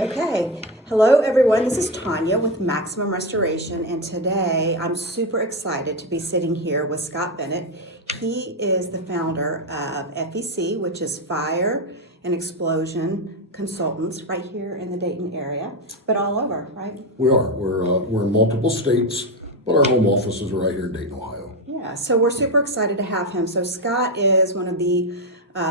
Okay, hello everyone, this is Tanya with Maximum Restoration, and today I'm super excited to be sitting here with Scott Benit. He is the founder of FEC, which is Fire and Explosion Consultants, right here in the Dayton area, but all over, right? We are. We're in multiple states, but our home office is right here in Dayton, Ohio. Yeah, so we're super excited to have him. So Scott is one of the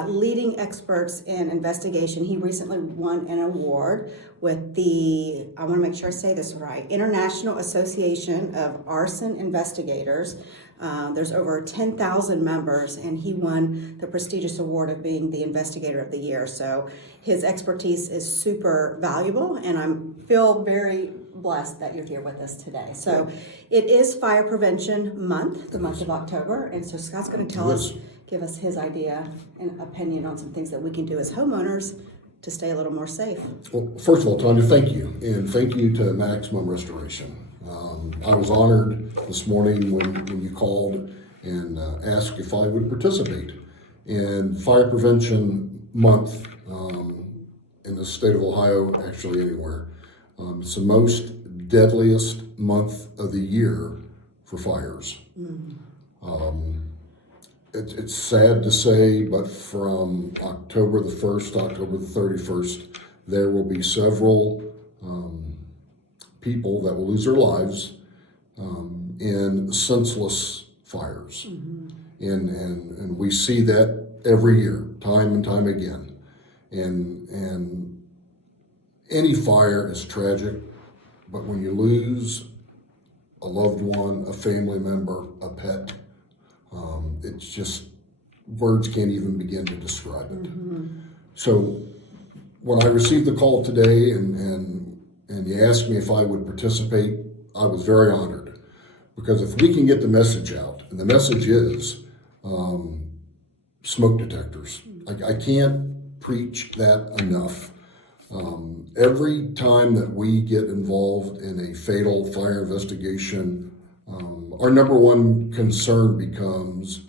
leading experts in investigation. He recently won an award with the, I want to make sure I say this right, International Association of Arson Investigators. There's over 10,000 members, and he won the prestigious award of being the Investigator of the Year. So his expertise is super valuable, and I feel very blessed that you're here with us today. So it is Fire Prevention Month, the month of October, and so Scott's going to give us his idea and opinion on some things that we can do as homeowners to stay a little more safe. Well, first of all, Tanya, thank you, and thank you to Maximum Restoration. I was honored this morning when you called and asked if I would participate in Fire Prevention Month in the state of Ohio, actually anywhere. It's the most deadliest month of the year for fires. It's sad to say, but from October the 1st to October the 31st, there will be several people that will lose their lives in senseless fires. And we see that every year, time and time again. And any fire is tragic, but when you lose a loved one, a family member, a pet, it's just, words can't even begin to describe it. So when I received the call today and you asked me if I would participate, I was very honored, because if we can get the message out, and the message is smoke detectors. I can't preach that enough. Every time that we get involved in a fatal fire investigation, our number one concern becomes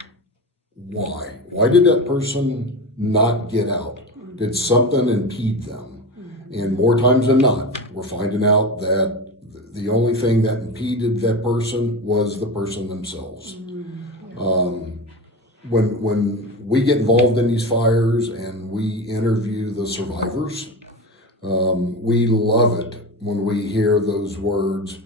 why? Why did that person not get out? Did something impede them? And more times than not, we're finding out that the only thing that impeded that person was the person themselves. When we get involved in these fires and we interview the survivors, we love it when we hear those words,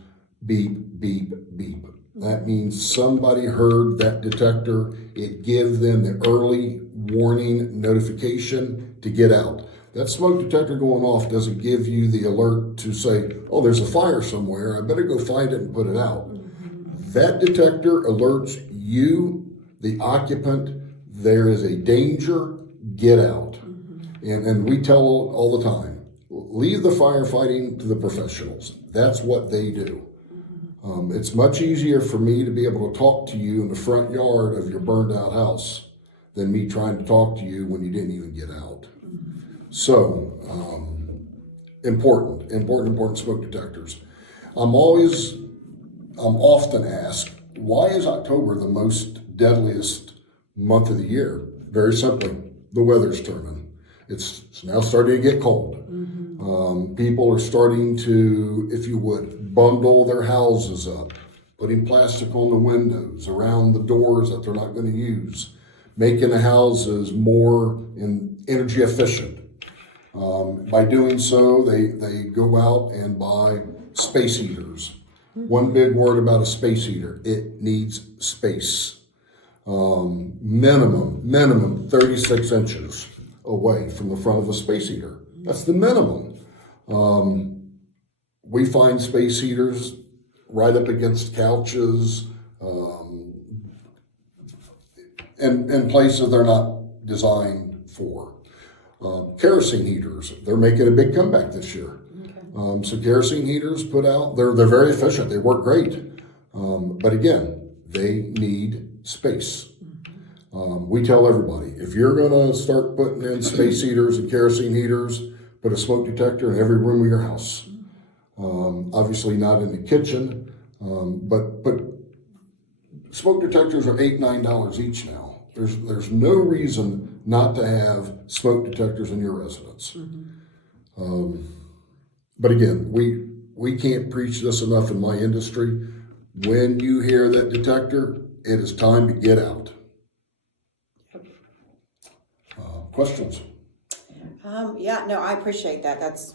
beep, beep, beep. That means somebody heard that detector. It gives them the early warning notification to get out. That smoke detector going off doesn't give you the alert to say, oh, there's a fire somewhere, I better go find it and put it out. That detector alerts you, the occupant, there is a danger, get out. And we tell all the time, leave the firefighting to the professionals. That's what they do. It's much easier for me to be able to talk to you in the front yard of your burned out house than me trying to talk to you when you didn't even get out. So, important smoke detectors. I'm often asked, why is October the most deadliest month of the year? Very simply, the weather's turning. It's now starting to get cold. People are starting to, if you would, bundle their houses up, putting plastic on the windows, around the doors that they're not going to use, making the houses more energy efficient. By doing so, they go out and buy space heaters. One big word about a space heater, it needs space. Minimum 36 inches away from the front of a space heater. That's the minimum. We find space heaters right up against couches and places they're not designed for. Kerosene heaters, they're making a big comeback this year. So kerosene heaters put out, they're very efficient, they work great. But again, they need space. We tell everybody, if you're gonna start putting in space heaters and kerosene heaters, put a smoke detector in every room of your house. Obviously not in the kitchen, but smoke detectors are $8, $9 each now. There's no reason not to have smoke detectors in your residence. but again, we can't preach this enough in my industry. When you hear that detector, it is time to get out. Questions? Yeah, no, I appreciate that. That's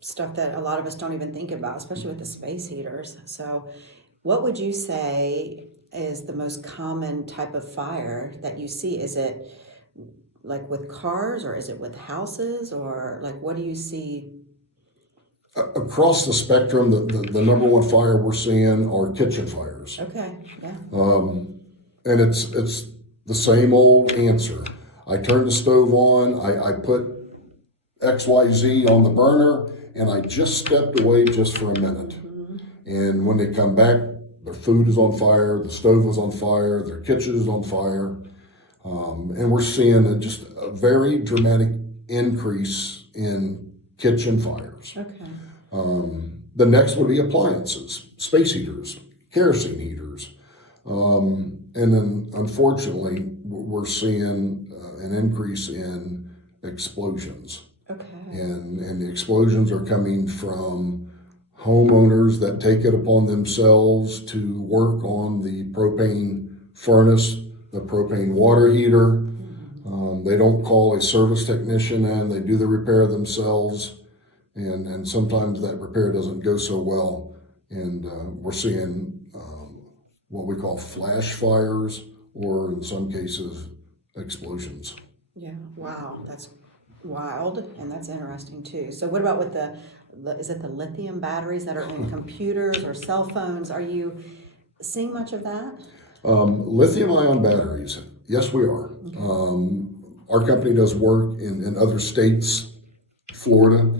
stuff that a lot of us don't even think about, especially with the space heaters. So what would you say is the most common type of fire that you see? Is it like with cars, or is it with houses, or like what do you see? Across the spectrum, the number one fire we're seeing are kitchen fires. Okay, yeah. And it's the same old answer. I turn the stove on, I put XYZ on the burner, and I just stepped away just for a minute. Mm-hmm. And when they come back, their food is on fire, the stove is on fire, their kitchen is on fire. And we're seeing just a very dramatic increase in kitchen fires. Okay. The next would be appliances, space heaters, kerosene heaters. And then unfortunately, we're seeing an increase in explosions. Okay. And the explosions are coming from homeowners that take it upon themselves to work on the propane furnace, the propane water heater. They don't call a service technician in, they do the repair themselves. And sometimes that repair doesn't go so well. And we're seeing what we call flash fires, or in some cases, explosions. Yeah, wow, that's wild, and that's interesting too. So what about with is it the lithium batteries that are in computers or cell phones? Are you seeing much of that? Lithium ion batteries, yes we are. Okay. Our company does work in other states, Florida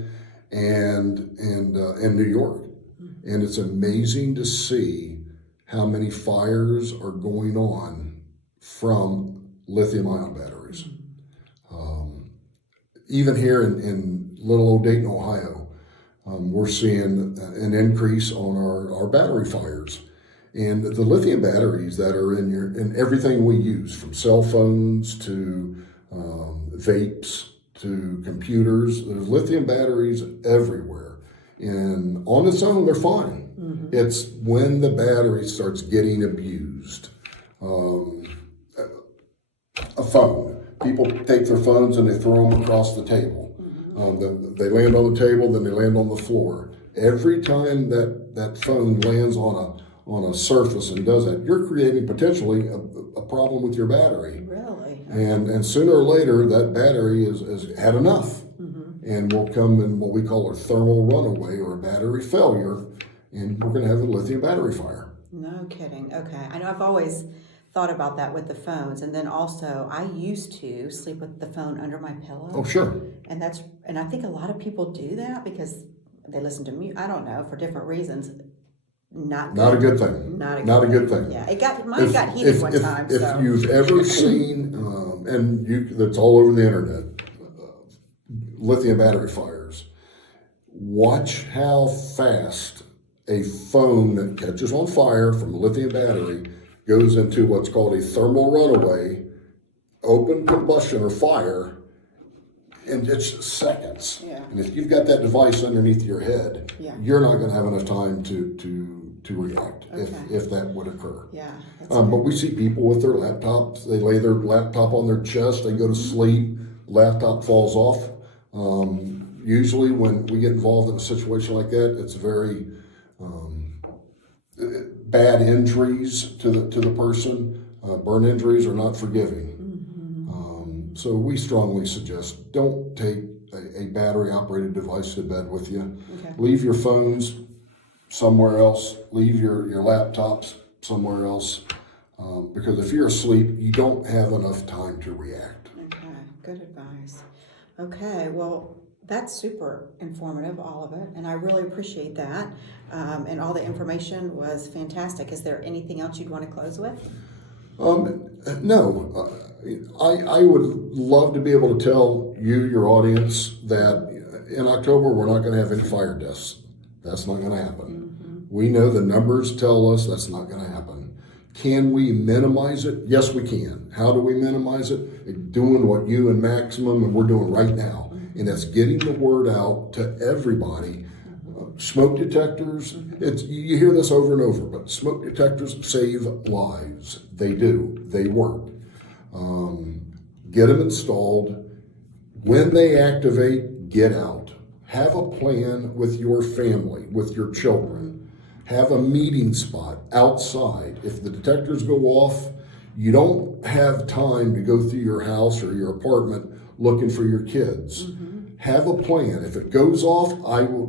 and New York. Mm-hmm. And it's amazing to see how many fires are going on from lithium ion batteries. Mm-hmm. Even here in little old Dayton, Ohio, we're seeing an increase on our battery fires. And the lithium batteries that are in everything we use, from cell phones to vapes to computers, there's lithium batteries everywhere. And on its own, they're fine. Mm-hmm. It's when the battery starts getting abused. A phone. People take their phones and they throw them across the table. Mm-hmm. They land on the table, then they land on the floor. Every time that phone lands on a surface and does that, you're creating potentially a problem with your battery. Really? Okay. And sooner or later, that battery has had enough. Mm-hmm. And will come in what we call a thermal runaway, or a battery failure, and we're going to have a lithium battery fire. No kidding. Okay. I know I've always thought about that with the phones, and then also I used to sleep with the phone under my pillow. Oh, sure. And I think a lot of people do that because they listen to music. I don't know, for different reasons. Not a good thing. Not a good thing. Yeah, mine got heated one time. If you've ever seen, that's all over the internet, lithium battery fires. Watch how fast a phone that catches on fire from a lithium battery goes into what's called a thermal runaway, open combustion or fire, in just seconds. Yeah. And if you've got that device underneath your head, you're not going to have enough time to react. Okay. if that would occur. Yeah. But we see people with their laptops. They lay their laptop on their chest. They go to sleep. Laptop falls off. Usually, when we get involved in a situation like that, it's very bad injuries to the person. Burn injuries are not forgiving. Mm-hmm. So we strongly suggest don't take a battery-operated device to bed with you. Okay. Leave your phones somewhere else. Leave your laptops somewhere else. Because if you're asleep, you don't have enough time to react. Okay, good advice. Okay, well, that's super informative, all of it, and I really appreciate that. And all the information was fantastic. Is there anything else you'd want to close with? No. I would love to be able to tell you, your audience, that in October we're not going to have any fire deaths. That's not going to happen. Mm-hmm. We know the numbers tell us that's not going to happen. Can we minimize it? Yes, we can. How do we minimize it? Doing what you and Maximum and we're doing right now. And that's getting the word out to everybody Smoke detectors, you hear this over and over, but smoke detectors save lives. They do. They work. Get them installed. When they activate, get out. Have a plan with your family, with your children. Have a meeting spot outside. If the detectors go off, you don't have time to go through your house or your apartment looking for your kids. Have a plan. If it goes off,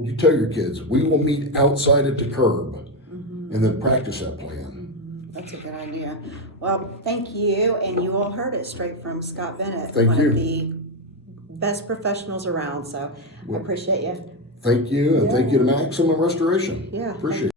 you tell your kids, we will meet outside at the curb, and then practice that plan. That's a good idea. Well, thank you, and you all heard it straight from Scott Benit, Thank one you. of the best professionals around, so I appreciate you. Thank you, and thank you to Maximum Restoration. Yeah. Appreciate it.